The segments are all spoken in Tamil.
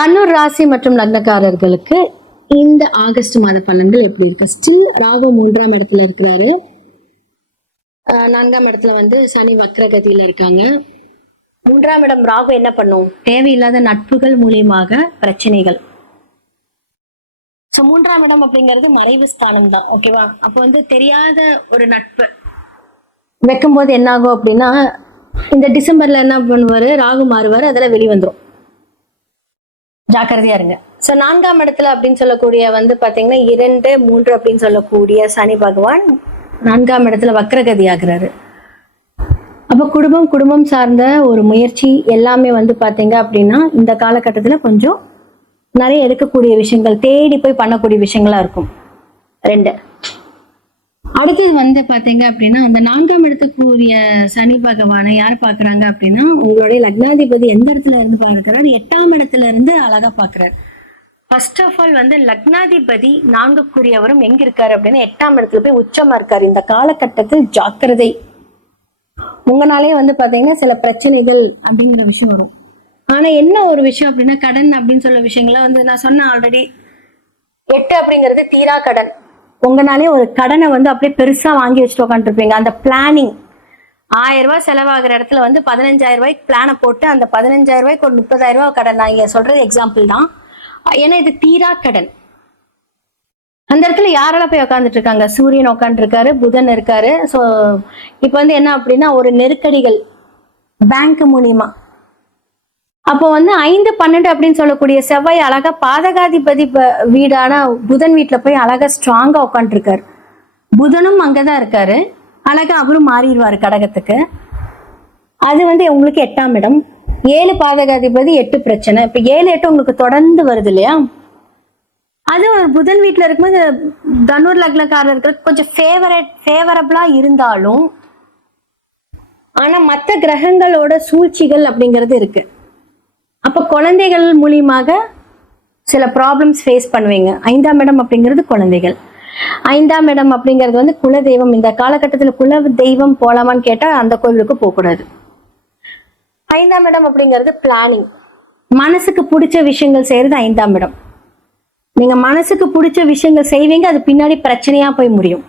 தனுர் ராசி மற்றும் லக்னக்காரர்களுக்கு இந்த ஆகஸ்ட் மாத பலன்கள் எப்படி இருக்கு? ஸ்டில் ராகு 3ஆம் இடத்துல இருக்கிறாரு. 4ஆம் இடத்துல வந்து சனி வக்ரகதியில இருக்காங்க. 3ஆம் இடம் ராகு என்ன பண்ணும்? தேவையில்லாத நட்புகள் மூலியமாக பிரச்சனைகள். ஸோ 3ஆம் இடம் அப்படிங்கிறது மறைவு ஸ்தானம் தான், ஓகேவா? அப்போ வந்து தெரியாத ஒரு நட்பு வைக்கும்போது என்ன ஆகும் அப்படின்னா, இந்த டிசம்பர்ல என்ன பண்ணுவாரு, ராகு மாறுவாரு, அதெல்லாம் வெளிவந்துடும். ஜாக்கிரதையா இருங்க. ஸோ 4ஆம் இடத்துல அப்படின்னு சொல்லக்கூடிய வந்து பாத்தீங்கன்னா 2, 3 அப்படின்னு சொல்லக்கூடிய சனி பகவான் 4ஆம் இடத்துல வக்ரகதி ஆகிறாரு. அப்ப குடும்பம் சார்ந்த ஒரு முயற்சி எல்லாமே வந்து பாத்தீங்க அப்படின்னா இந்த காலகட்டத்துல கொஞ்சம் நிறைய எடுக்கக்கூடிய விஷயங்கள், தேடி போய் பண்ணக்கூடிய விஷயங்களா இருக்கும். 2. அடுத்தது வந்து பாத்தீங்க அப்படின்னா அந்த 4ஆம் இடத்துக்குரிய சனி பகவானை யார் பாக்குறாங்க அப்படின்னா உங்களுடைய லக்னாதிபதி எந்த இடத்துல இருந்து பார்க்கிறார்? 8ஆம் இடத்துல இருந்து அழகா பாக்குறாரு. ஃபர்ஸ்ட் ஆஃப் ஆல் வந்து லக்னாதிபதி 4க்குரியவரும் எங்க இருக்காரு அப்படின்னா 8ஆம் இடத்துல போய் உச்சமா இருக்காரு. இந்த காலகட்டத்தில் ஜாக்கிரதை. உங்களாலே வந்து பாத்தீங்கன்னா சில பிரச்சனைகள் அப்படிங்கிற விஷயம் வரும். ஆனா என்ன ஒரு விஷயம் அப்படின்னா கடன் அப்படின்னு சொல்ல விஷயங்கள்லாம் வந்து நான் சொன்ன ஆல்ரெடி 8 அப்படிங்கிறது தீரா கடன். உங்களாலே ஒரு கடனை வந்து அப்படியே பெருசா வாங்கி வச்சுட்டு உட்காந்துருப்பீங்க. அந்த பிளானிங் 1000 ரூபாய் செலவாகிற இடத்துல வந்து 15,000 ரூபாய்க்கு பிளானை போட்டு அந்த 15,000 ரூபாய்க்கு ஒரு 30,000 ரூபாய் கடன். நான் இங்க சொல்றது எக்ஸாம்பிள் தான். ஏன்னா இது தீரா கடன். அந்த இடத்துல யாரெல்லாம் போய் உட்காந்துட்டு இருக்காங்க? சூரியன் உட்காந்து இருக்காரு, புதன் இருக்காரு. ஸோ இப்ப வந்து என்ன அப்படின்னா ஒரு நெருக்கடிகள் பேங்க் மூலியமா. அப்போ வந்து 5, 12 அப்படின்னு சொல்லக்கூடிய செவ்வாய் அழகா பாதகாதிபதி வீடான புதன் வீட்டுல போய் அழகா ஸ்ட்ராங்கா உட்காந்துருக்காரு. புதனும் அங்கதான் இருக்காரு. அழகா அவரும் மாறிடுவாரு கடகத்துக்கு. அது வந்து உங்களுக்கு 8ஆம் இடம். 7 பாதகாதிபதி, 8 பிரச்சனை. இப்ப 7, 8 உங்களுக்கு தொடர்ந்து வருது இல்லையா? அது ஒரு புதன் வீட்டுல இருக்கும்போது தனுர் லக்னக்காரருக்கு கொஞ்சம் ஃபேவரபிளா இருந்தாலும் ஆனா மற்ற கிரகங்களோட சூழ்ச்சிகள் அப்படிங்கிறது இருக்கு. அப்ப குழந்தைகள் மூலியமாக சில ப்ராப்ளம்ஸ் ஃபேஸ் பண்ணுவீங்க. 5ஆம் இடம் அப்படிங்கிறது குழந்தைகள். 5ஆம் இடம் அப்படிங்கிறது வந்து குலதெய்வம். இந்த காலகட்டத்தில் குல தெய்வம் போலாமான்னு கேட்டா அந்த கோவிலுக்கு போகக்கூடாது. 5ஆம் இடம் அப்படிங்கிறது பிளானிங். மனசுக்கு பிடிச்ச விஷயங்கள் செய்யறது 5ஆம் இடம். நீங்க மனசுக்கு பிடிச்ச விஷயங்கள் செய்வீங்க, அது பின்னாடி பிரச்சனையா போய் முடியும்.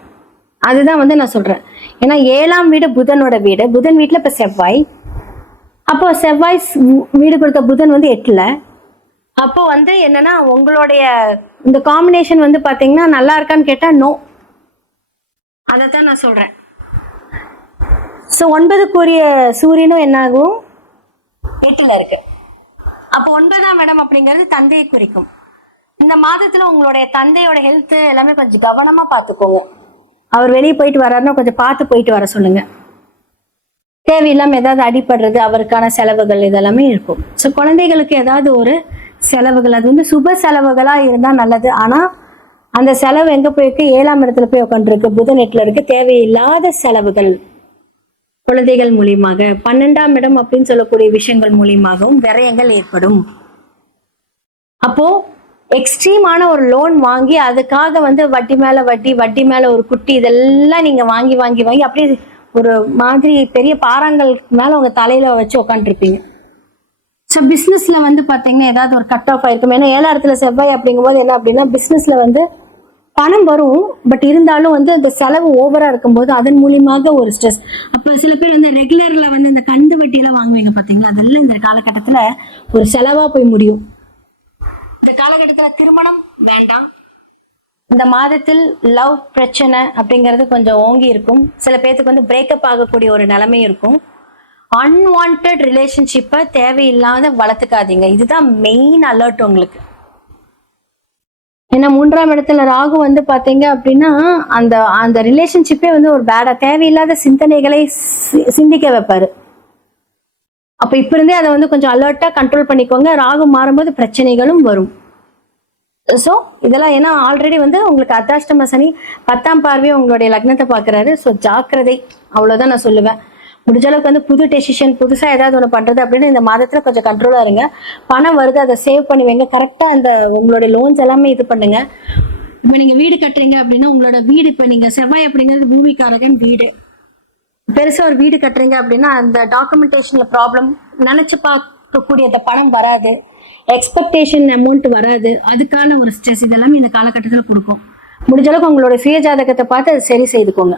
அதுதான் வந்து நான் சொல்றேன். ஏன்னா 7ஆம் வீடு புதனோட வீடு. புதன் வீட்டுல இப்ப செவ்வாய். அப்போ செவ்வாய் வீடு கொடுத்த புதன் வந்து 8ல. அப்போ வந்து என்னன்னா உங்களுடைய இந்த காம்பினேஷன் வந்து பாத்தீங்கன்னா நல்லா இருக்கான்னு கேட்டா நோ. அதத்தான் நான் சொல்றேன். ஸோ 9க்குரிய சூரியனும் என்ன ஆகும்? 8ல இருக்கு. அப்போ 9ஆம் இடம் அப்படிங்கிறது தந்தையை குறிக்கும். இந்த மாதத்துல உங்களுடைய தந்தையோட ஹெல்த் எல்லாமே கொஞ்சம் கவனமா பாத்துக்கோங்க. அவர் வெளியே போயிட்டு வர்றாருன்னா கொஞ்சம் பார்த்து போயிட்டு வர சொல்லுங்க. தேவையில்லாம ஏதாவது அடிபடுறது, அவருக்கான செலவுகள் இதெல்லாமே இருக்கும். ஸோ குழந்தைகளுக்கு ஏதாவது ஒரு செலவுகள், அது வந்து சுப செலவுகளா இருந்தா நல்லது. ஆனா அந்த செலவு எங்க போயிருக்கு? 7ஆம் இடத்துல போய் உட்காந்துருக்கு, புதன் 8ல இருக்கு. தேவையில்லாத செலவுகள் குழந்தைகள் மூலியமாக, 12ஆம் இடம் அப்படின்னு சொல்லக்கூடிய விஷயங்கள் மூலியமாகவும் விரயங்கள் ஏற்படும். அப்போ எக்ஸ்ட்ரீமான ஒரு லோன் வாங்கி அதுக்காக வந்து வட்டி மேல வட்டி, வட்டி மேல ஒரு குட்டி, இதெல்லாம் நீங்க வாங்கி வாங்கி வாங்கி அப்படியே ஒரு மாதிரி பெரிய பாறாங்கல் மேல உங்க தலையில வச்சு உட்காந்துருப்பீங்க. ஸோ பிசினஸ்ல வந்து பாத்தீங்கன்னா ஏதாவது ஒரு கட் ஆஃப் ஆயிருக்கும். ஏன்னா 7ஆம் இடத்துல செவ்வாய் அப்படிங்கும் போது என்ன அப்படின்னா பிசினஸ்ல வந்து பணம் வரும், பட் இருந்தாலும் வந்து அந்த செலவு ஓவரா இருக்கும்போது அதன் மூலியமாக ஒரு ஸ்ட்ரெஸ். அப்ப சில பேர் வந்து ரெகுலர்ல வந்து இந்த கந்து வட்டியெல்லாம் வாங்குவீங்க பாத்தீங்களா? அதெல்லாம் இந்த காலகட்டத்துல ஒரு செலவா போய் முடியும். இந்த காலகட்டத்துல திருமணம் வேண்டாம். இந்த மாதத்தில் லவ் பிரச்சனை அப்படிங்கிறது கொஞ்சம் ஓங்கி இருக்கும். சில பேருக்கு வந்து பிரேக்கப் ஆகக்கூடிய ஒரு நிலைமை இருக்கும். அன்வான்ட் ரிலேஷன்ஷிப்பை தேவையில்லாத வளர்த்துக்காதீங்க. இதுதான் மெயின் அலர்ட் உங்களுக்கு. ஏன்னா 3ஆம் இடத்துல ராகு வந்து பாத்தீங்க அப்படின்னா அந்த அந்த ரிலேஷன்ஷிப்பே வந்து ஒரு பேடா தேவையில்லாத சிந்தனைகளை சிந்திக்க வைப்பாரு. அப்ப இப்ப இருந்தே அதை வந்து கொஞ்சம் அலர்ட்டா கண்ட்ரோல் பண்ணிக்கோங்க. ராகு மாறும்போது பிரச்சனைகளும் வரும். ஸோ இதெல்லாம் ஏன்னா ஆல்ரெடி வந்து உங்களுக்கு அர்த்தாஷ்டம சனி 10ஆம் பார்வையை உங்களுடைய லக்னத்தை பாக்குறாரு. ஸோ ஜாக்கிரதை, அவ்வளவுதான் நான் சொல்லுவேன். முடிஞ்ச அளவுக்கு வந்து புது டெசிஷன், புதுசா ஏதாவது ஒண்ணு பண்றது அப்படின்னு இந்த மாதத்துல கொஞ்சம் கண்ட்ரோலா இருங்க. பணம் வருது, அதை சேவ் பண்ணி வைங்க. கரெக்டா அந்த உங்களுடைய லோன்ஸ் எல்லாமே இது பண்ணுங்க. இப்ப நீங்க வீடு கட்டுறீங்க அப்படின்னா உங்களோட வீடு, இப்ப நீங்க செவ்வாய் அப்படிங்கிறது பூமிக்காரகன் வீடு, பெருசா ஒரு வீடு கட்டுறீங்க அப்படின்னா அந்த டாக்குமெண்டேஷன்ல ப்ராப்ளம், நினைச்சு பார்க்கக்கூடிய அந்த பணம் வராது. எக்ஸ்பெக்டேஷன் அமௌண்ட் வராது, அதுக்கான ஒரு ஸ்ட்ரெஸ் இதெல்லாம் இந்த காலகட்டத்தில் கொடுக்கும். முடிஞ்ச அளவுக்கு உங்களோட சுய ஜாதகத்தை பார்த்து அதை சரி செய்துக்கோங்க.